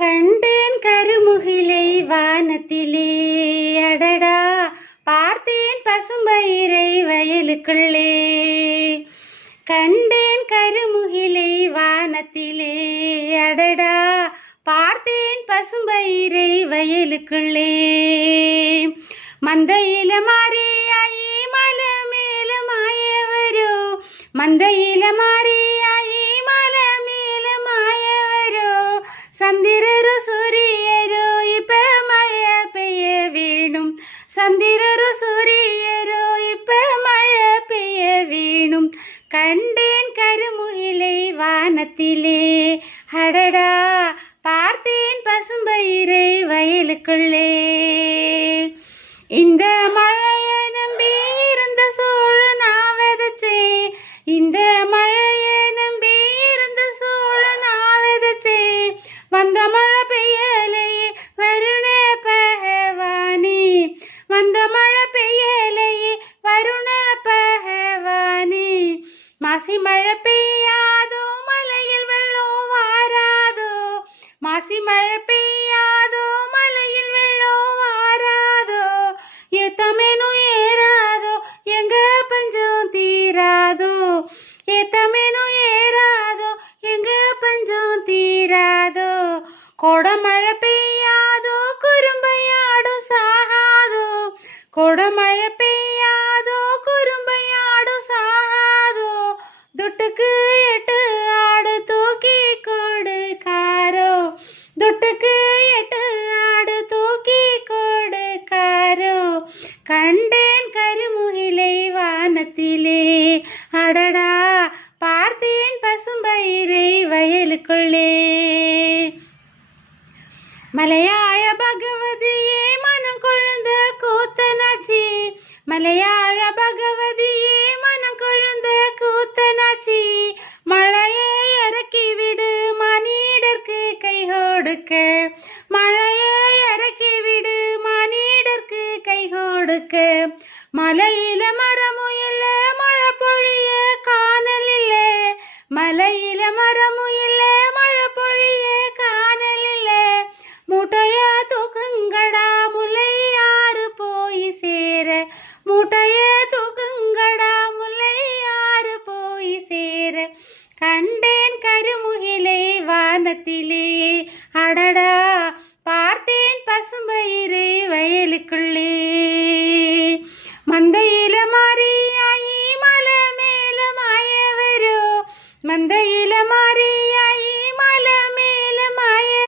கண்டேன் கருமுகிலை வானத்திலே, அடடா பார்த்தேன் பசும்பயிரை வயலுக்குள்ளே. கண்டேன் கருமுகிலை வானத்திலே, அடடா பார்த்தேன் பசும்பயிரை வயலுக்குள்ளே. மந்தையில மாறியாயி மலை மேல மாயவரோ, மந்தையில மாறியாயி மலை மேல மாயவரோ. சந்திரரு சூரியரோ இப்ப மழை பெய்ய வேணும், சந்திரரு சூரியரோ இப்ப மழை பெய்ய வேணும். கண்டேன் கருமுகிலை வானத்திலே, அடடா பார்த்தேன் பசும்பயிரை வயலுக்குள்ளே. இந்த மழையை நம்பி இருந்த சோழ நான் விதைச்சேன், இந்த மழையை நம்பி இருந்த சோழ நான் விதைச்சேன். வந்த மழை பெய்யலையே வருண பகவானே, வந்த மழை பெய்யலையே வருண பகவானே. மாசி மழை பெய்யாதோ மலையில் வெள்ளம் வாராதோ, மாசி மழை பெய்யாதோ மலையில் வெள்ளம் வாராதோ. ஏத்தமேனும் ஏறாதோ எங்க பஞ்சம் தீராதோ, ஏத்தமேனும் ஏறாதோ எங்க பஞ்சம் தீராதோ. கோடமழை பெய்யாதோ குறும்பையாடும் சாகாதோ, கோடமழை பெய்யாதோ குறும்பையாடும் சாகாதோ. துட்டுக்கு 8 ஆடு தூக்கி கொடுக்காரோ, துட்டுக்கு 8 ஆடு தூக்கி கொடுக்காரோ. கண்டேன் கருமுகிலை வானத்திலே, அடடா பார்த்தேன் பசும்பயிரை வயலுக்குள்ளே. மலையாள பகவதியே மனம் கொழுந்த கூத்தனாச்சி, மலையாள பகவதியே மனம் கொழுந்த கூத்தனாச்சி. மழையை இறக்கி விடு மனிதர்க்கு கை கொடுக்க,